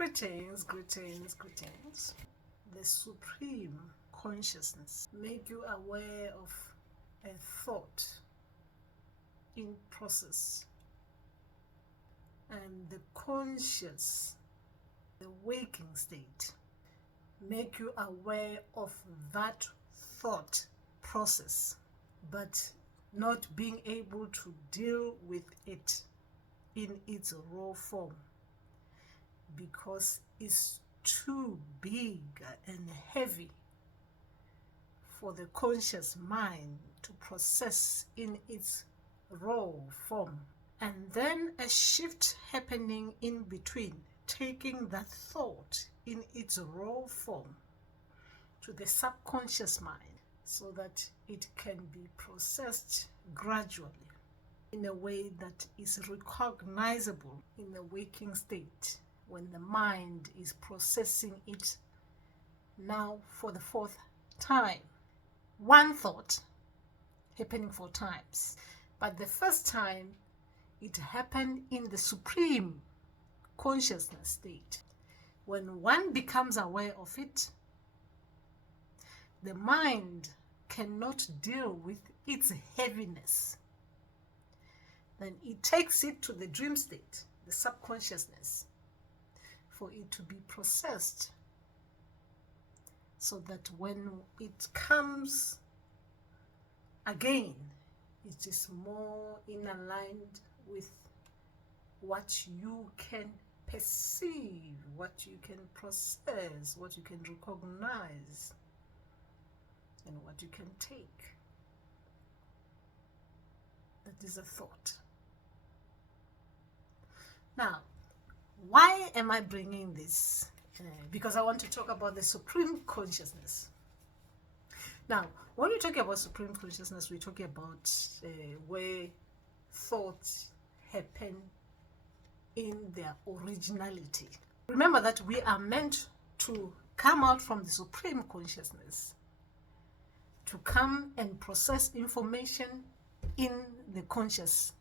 Greetings, greetings, greetings. The Supreme Consciousness make you aware of a thought in process, and the conscious, the waking state, make you aware of that thought process, but not being able to deal with it in its raw form, because it's too big and heavy for the conscious mind to process in its raw form. And then a shift happening in between, taking that thought in its raw form to the subconscious mind so that it can be processed gradually in a way that is recognizable in the waking state, when the mind is processing it now for the fourth time. One thought happening 4 times, but the first time it happened in the supreme consciousness state. When one becomes aware of it, the mind cannot deal with its heaviness. Then it takes it to the dream state, the subconsciousness, for it to be processed, so that when it comes again, it is more in aligned with what you can perceive, what you can process, what you can recognize, and what you can take. That is a thought. Now, why am I bringing this? Because I want to talk about the supreme consciousness. Now, when we talk about supreme consciousness, we're talking about where thoughts happen in their originality. Remember that we are meant to come out from the supreme consciousness, to come and process information in the conscious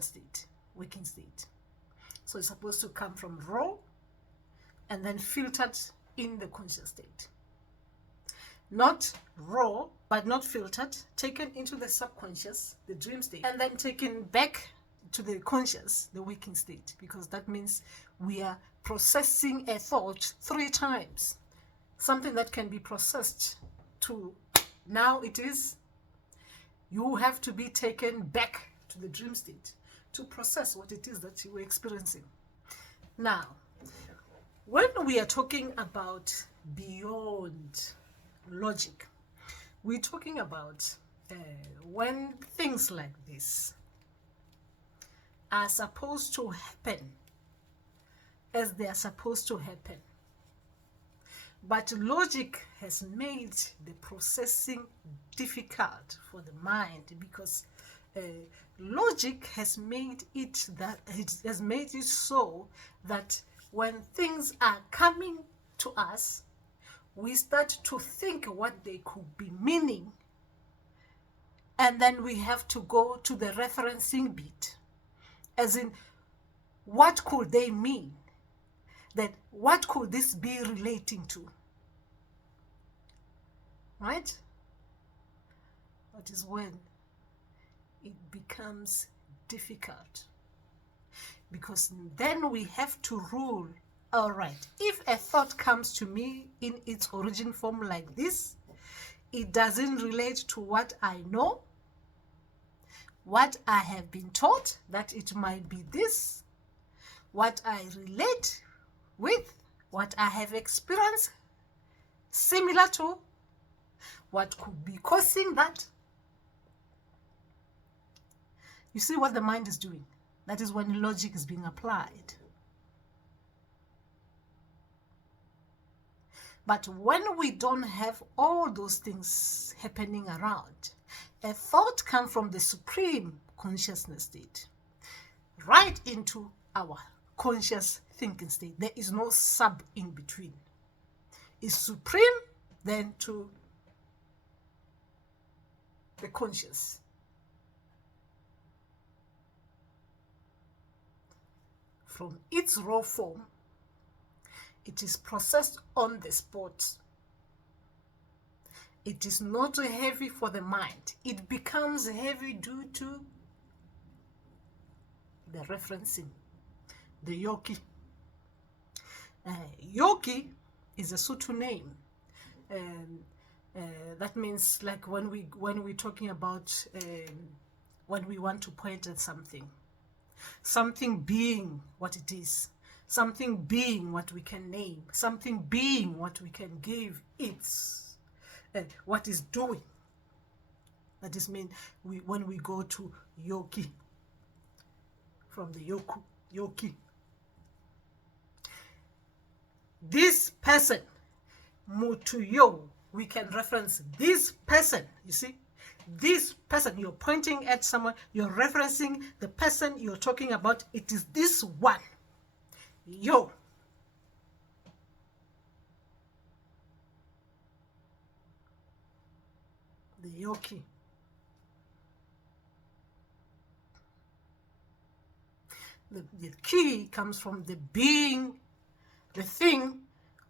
state, waking state. So it's supposed to come from raw and then filtered in the conscious state. Not raw, but not filtered, taken into the subconscious, the dream state, and then taken back to the conscious, the waking state, because that means we are processing a thought 3 times. Something that can be processed to now it is, you have to be taken back to the dream state to process what it is that you were experiencing. Now, when we are talking about beyond logic, we're talking about when things like this are supposed to happen as they are supposed to happen, but logic has made the processing difficult for the mind, because logic has made it so that when things are coming to us, we start to think what they could be meaning, and then we have to go to the referencing bit, as in, what could they mean? That what could this be relating to? Right? That is when it becomes difficult, because then we have to rule. All right, if a thought comes to me in its origin form like this, it doesn't relate to what I know, what I have been taught, that it might be this, what I relate with, what I have experienced similar to, what could be causing that. You see what the mind is doing? That is when logic is being applied. But when we don't have all those things happening around, a thought comes from the supreme consciousness state right into our conscious thinking state. There is no sub in between. It's supreme, then to the conscious. from its raw form, it is processed on the spot. It is not heavy for the mind. It becomes heavy due to the referencing, the yoki. Yoki is a Sotho name. That means like when we're talking about when we want to point at something being what it is, something being what we can name, something being what we can give its what is doing. That is mean when we go to yoki, from the yoki. This person, mutuyo, we can reference this person. You see, this person, you're pointing at someone, you're referencing the person you're talking about. It is this one, yo. The yoki. The key comes from the being, the thing,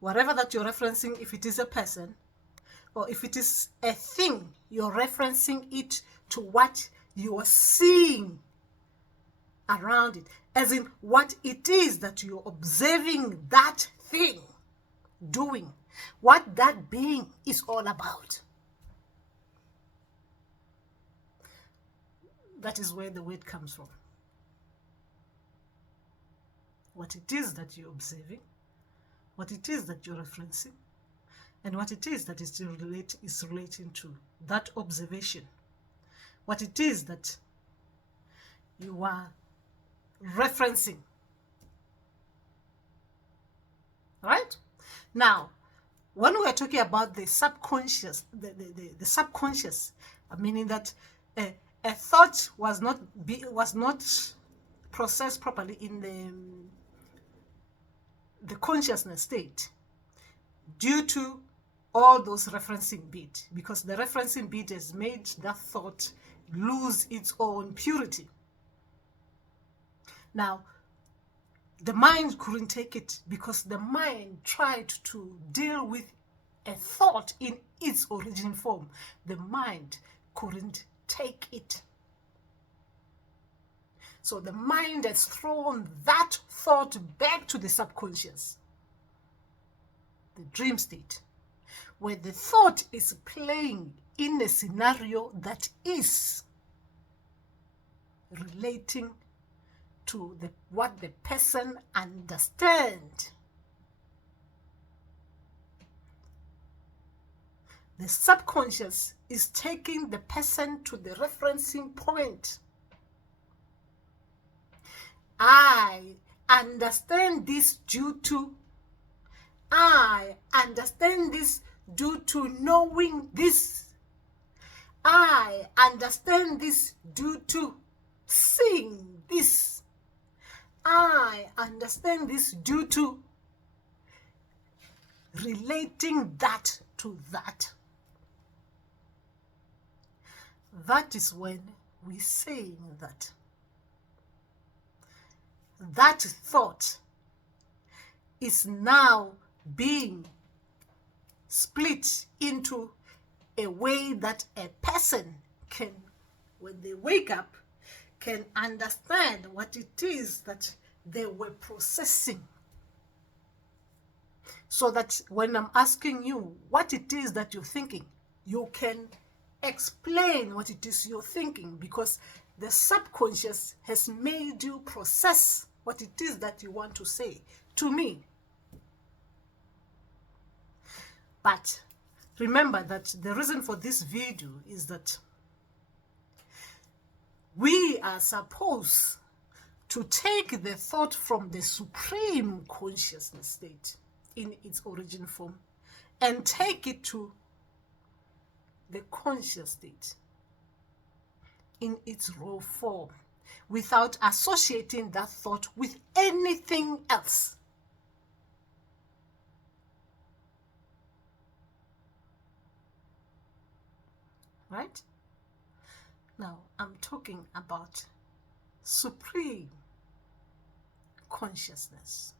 whatever that you're referencing. If it is a person or if it is a thing, you're referencing it to what you are seeing around it, as in what it is that you're observing that thing doing, what that being is all about. That is where the word comes from. What it is that you're observing, what it is that you're referencing, and what it is that is relating to that observation, what it is that you are referencing. Right? Now, when we are talking about the subconscious, the subconscious, meaning that a thought was not processed properly in the consciousness state due to all those referencing bit, because the referencing bit has made that thought lose its own purity. Now, the mind couldn't take it because the mind tried to deal with a thought in its origin form. The mind couldn't take it. So the mind has thrown that thought back to the subconscious, the dream state, where the thought is playing in a scenario that is relating to what the person understands. The subconscious is taking the person to the referencing point. I understand this due to, I understand this due to knowing this. I understand this due to seeing this. I understand this due to relating that to that. That is when we say that thought is now being split into a way that a person can, when they wake up, can understand what it is that they were processing. So that when I'm asking you what it is that you're thinking, you can explain what it is you're thinking, because the subconscious has made you process what it is that you want to say to me. But remember that the reason for this video is that we are supposed to take the thought from the supreme consciousness state in its origin form and take it to the conscious state in its raw form, without associating that thought with anything else. Right? Now, I'm talking about supreme consciousness.